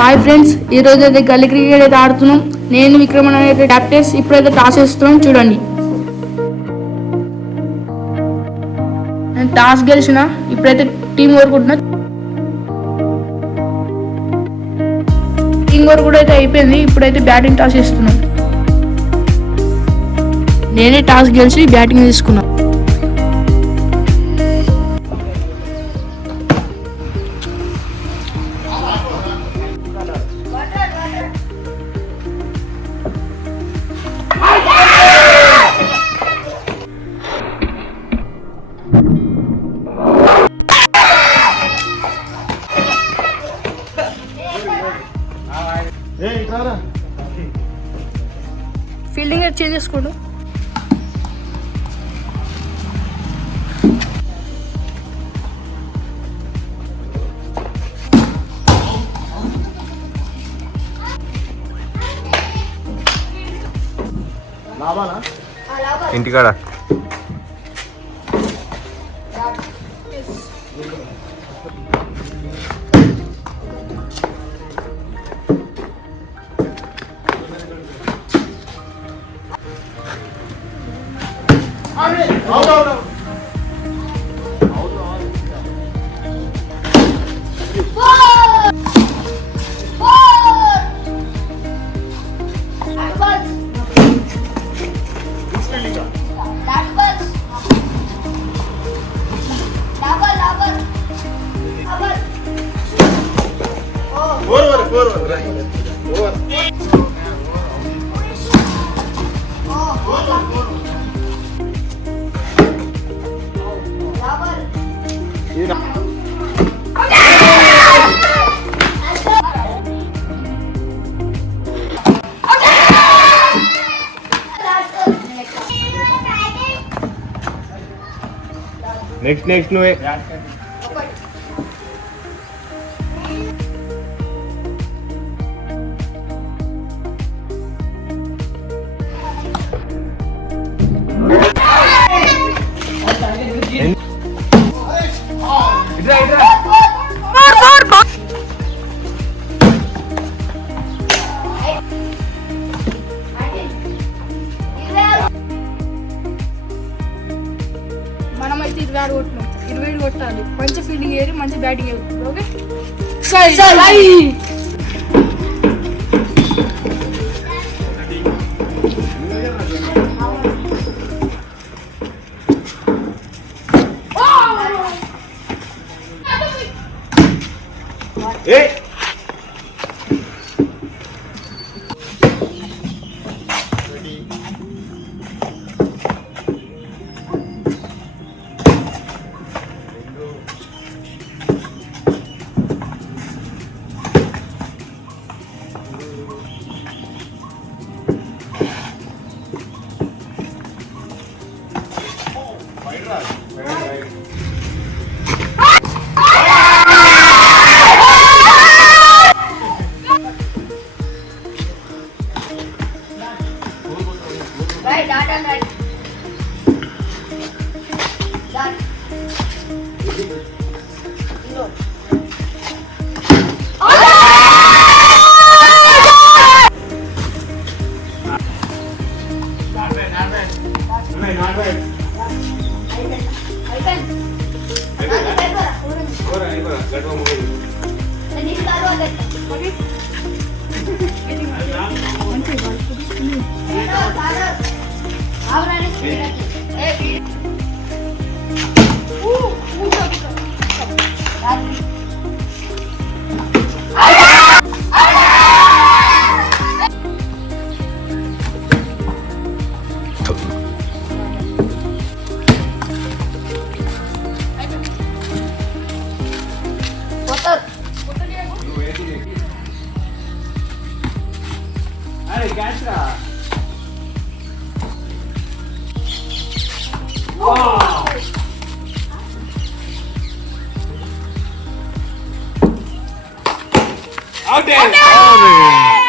Hi friends, ఈరోజు అయితే గల్లీ క్రికెట్ అయితే ఆడుతున్నాం. నేను విక్రమ్ అయితే క్యాప్టెన్స్. ఇప్పుడైతే టాస్ వేస్తున్నాం, చూడండి. నేను టాస్ గెలిచిన. ఇప్పుడైతే టీం వర్క్ ఉంటున్నా. టీం వర్క్ కూడా అయితే అయిపోయింది. ఇప్పుడైతే బ్యాటింగ్ టాస్ వేస్తున్నాం. నేనే టాస్ గెలిచి బ్యాటింగ్ తీసుకున్నా. ఫీల్డింగ్ చేంజ్ చేసుకోండు. ఇంటికాడ నెక్స్ట్ నువ్వే. మనమైతే 20 కొట్టినాం. 20 కొట్టాలి. మంచి ఫీల్డింగ్ వేయాలి, మంచి బ్యాటింగ్ వేయాలి. Okay, out there.